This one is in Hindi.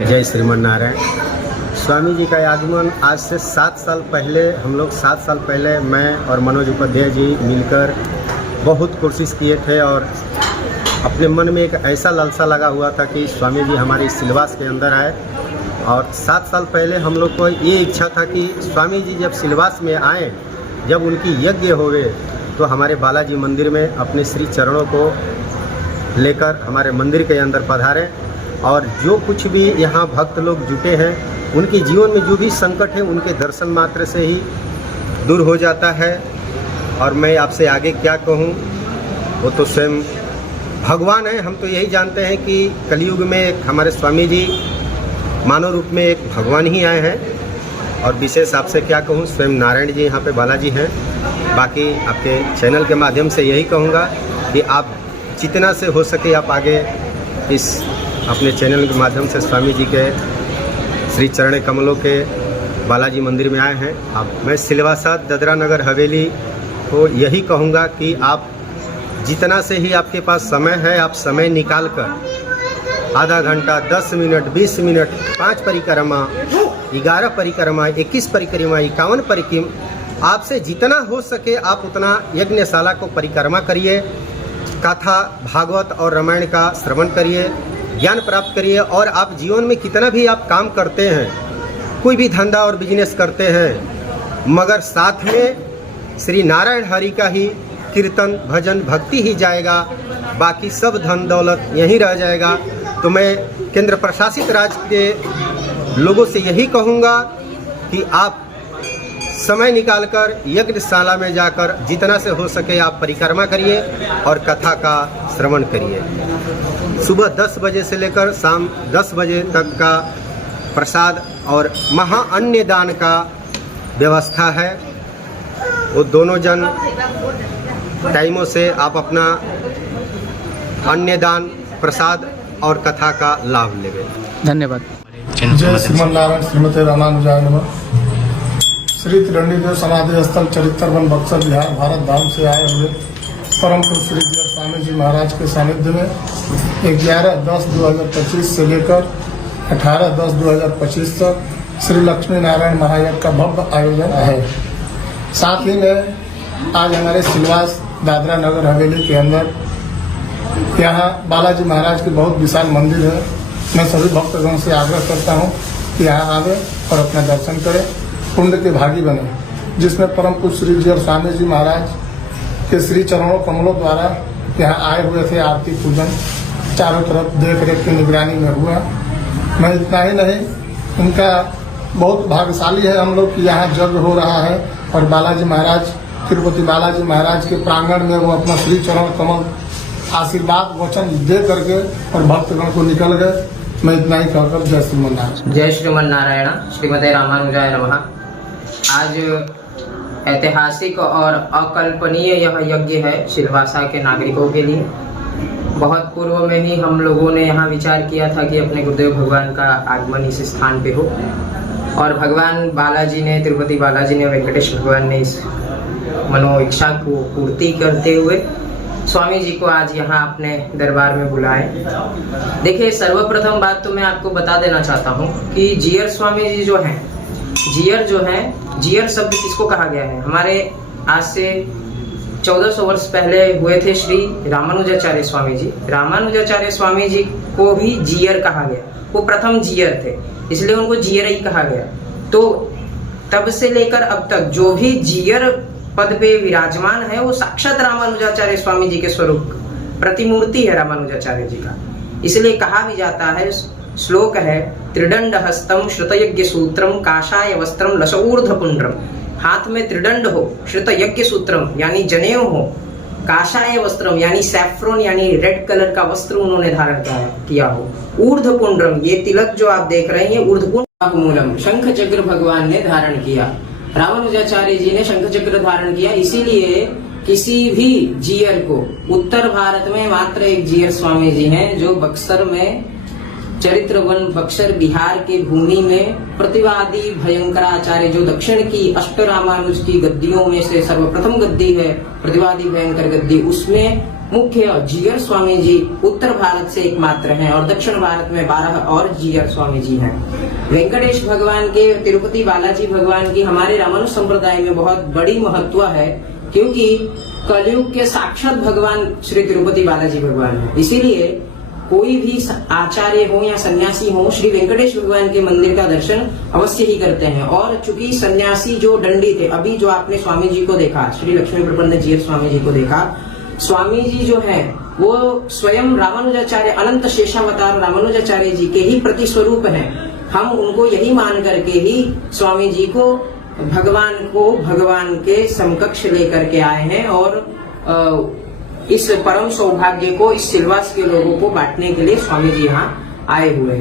जय श्रीमन नारायण। स्वामी जी का आगमन आज से 7 साल पहले हम लोग 7 साल पहले मैं और मनोज उपाध्याय जी मिलकर बहुत कोशिश किए थे और अपने मन में एक ऐसा लालसा लगा हुआ था कि स्वामी जी हमारे सिलवास के अंदर आए। और 7 साल पहले हम लोग को ये इच्छा था कि स्वामी जी जब सिलवास में आए, जब उनकी यज्ञ होवे तो हमारे बालाजी मंदिर में अपने श्री चरणों को लेकर हमारे मंदिर के अंदर पधारें और जो कुछ भी यहाँ भक्त लोग जुटे हैं उनके जीवन में जो भी संकट है उनके दर्शन मात्र से ही दूर हो जाता है। और मैं आपसे आगे क्या कहूँ, वो तो स्वयं भगवान है। हम तो यही जानते हैं कि कलयुग में एक हमारे स्वामी जी मानव रूप में एक भगवान ही आए हैं। और विशेष आपसे क्या कहूँ, स्वयं नारायण जी यहाँ पे बालाजी हैं। बाकी आपके चैनल के माध्यम से यही कहूँगा कि आप जितना से हो सके आप आगे इस अपने चैनल के माध्यम से स्वामी जी के श्री चरण कमलों के बालाजी मंदिर में आए हैं। अब मैं सिलवासा दादरा नगर हवेली को यही कहूँगा कि आप जितना से ही आपके पास समय है, आप समय निकाल कर आधा घंटा, 10 मिनट, 20 मिनट, 5 परिक्रमा, 11 परिक्रमा, 21 परिक्रमा, 51 परिक्रमा, आपसे जितना हो सके आप उतना यज्ञशाला को परिक्रमा करिए, कथा भागवत और रामायण का श्रवण करिए, ज्ञान प्राप्त करिए। और आप जीवन में कितना भी आप काम करते हैं, कोई भी धंधा और बिजनेस करते हैं, मगर साथ में श्री नारायण हरि का ही कीर्तन भजन भक्ति ही जाएगा, बाकी सब धन दौलत यहीं रह जाएगा। तो मैं केंद्र प्रशासित राज्य के लोगों से यही कहूँगा कि आप समय निकालकर यज्ञशाला में जाकर जितना से हो सके आप परिक्रमा करिए और कथा का श्रवण करिए। सुबह 10 बजे से लेकर शाम 10 बजे तक का प्रसाद और महाअन्न दान का व्यवस्था है। वो दोनों जन टाइमों से आप अपना अन्न दान, प्रसाद और कथा का लाभ लेंगे। धन्यवाद। जय श्रीमन नारायण। श्रीमती रामानुजाय नमः। श्री त्रिदंडी देव समाधि स्थल चरित्र वन बक्सर बिहार भारत धाम से आए हुए परम पुरुष श्री जीयर स्वामी जी महाराज के सानिध्य में 11/10/2025 से लेकर 18/10/2025 तक श्री लक्ष्मी नारायण महायज्ञ का भव्य आयोजन है। साथ ही में आज हमारे सिलवास दादरा नगर हवेली के अंदर यहाँ बालाजी महाराज की बहुत विशाल मंदिर है। मैं सभी भक्तगण से आग्रह करता हूँ कि यहाँ आवे और अपना दर्शन करें, पुण्य के भागी बने, जिसमें परम पूज्य श्री जीयर स्वामी जी महाराज के श्री चरणों कमलों द्वारा यहाँ आए हुए थे। आरती पूजन चारों तरफ देख रेख की निगरानी में हुआ। मैं इतना ही नहीं, उनका बहुत भाग्यशाली है हम लोग कि यहाँ यज्ञ हो रहा है और बालाजी महाराज, तिरुपति बालाजी महाराज के प्रांगण में वो अपना श्री चरण कमल आशीर्वाद वचन दे करके और भक्तगण को निकल गए। मैं इतना ही कहकर जय श्रीमन नारायण। जय श्रीमन नारायण। श्रीमते रामानुजाय नमः। आज ऐतिहासिक और अकल्पनीय यह यज्ञ है सिलवासा के नागरिकों के लिए। बहुत पूर्व में ही हम लोगों ने यहाँ विचार किया था कि अपने गुरुदेव भगवान का आगमन इस स्थान पे हो, और भगवान बालाजी ने, तिरुपति बालाजी ने, वेंकटेश भगवान ने इस मनो इच्छा को पूर्ति करते हुए स्वामी जी को आज यहाँ अपने दरबार में बुलाए। देखिए, सर्वप्रथम बात तो मैं आपको बता देना चाहता हूँ कि जीयर स्वामी जी जो हैं, जीयर शब्द किसको कहा गया है? हमारे आज से 1400 वर्ष पहले हुए थे श्री रामानुजाचार्य स्वामी जी। रामानुजाचार्य स्वामी जी को भी जीयर कहा गया। वो प्रथम जीयर थे, इसलिए उनको जीयर ही कहा गया। तो तब से लेकर अब तक जो भी जीयर पद पे विराजमान है वो साक्षात रामानुजाचार्य स्वामी जी के स्वरूप प्रतिमूर्ति है रामानुजाचार्य जी का। इसलिए कहा भी जाता है, श्लोक है, त्रिदंड हस्तम श्रुतयज्ञ सूत्रम काषाय वस्त्रम लसऊर्ध्व पुंड्रम। हाथ में त्रिदंड हो, श्रुत यज्ञ सूत्रम यानी जनेऊ हो, काषाय वस्त्रम यानी सैफ्रॉन यानी रेड कलर का वस्त्र उन्होंने धारण किया हो, ऊर्ध्व पुंड्रम, ये तिलक जो आप देख रहे हैं ऊर्ध्व पुंड्र मूलम, शंख चक्र भगवान ने धारण किया। रामानुजाचार्य जी ने शंख चक्र धारण किया। इसीलिए किसी भी जीयर को, उत्तर भारत में मात्र एक जीयर स्वामी जी हैं जो बक्सर में चरित्र वन बक्सर बिहार के भूमि में प्रतिवादी भयंकराचार्य, जो दक्षिण की अष्ट रामानुज की गद्दियों में से सर्वप्रथम गद्दी है प्रतिवादी भयंकर गद्दी, उसमें मुख्य जीयर स्वामी जी उत्तर भारत से एकमात्र हैं और दक्षिण भारत में 12 और जीयर स्वामी जी हैं। वेंकटेश भगवान के, तिरुपति बालाजी भगवान की हमारे रामानुज संप्रदाय में बहुत बड़ी महत्व है, क्योंकि कलयुग के साक्षात भगवान श्री तिरुपति बालाजी भगवान है। इसीलिए कोई भी आचार्य हो या सन्यासी हो, श्री वेंकटेश भगवान के मंदिर का दर्शन अवश्य ही करते हैं। और चूंकि सन्यासी जो दंडी थे, अभी जो आपने स्वामी जी को देखा, श्री लक्ष्मी प्रपन्न जीयर स्वामी जी को देखा, स्वामी जी जो है वो स्वयं रामानुजाचार्य, अनंत शेषावतार रामानुजाचार्य जी के ही प्रति स्वरूप हैं। हम उनको यही मान करके ही स्वामी जी को भगवान के समकक्ष लेकर के आए हैं और इस परम सौभाग्य को, इस सिलवास के लोगों को बांटने के लिए स्वामी जी यहाँ आए हुए हैं।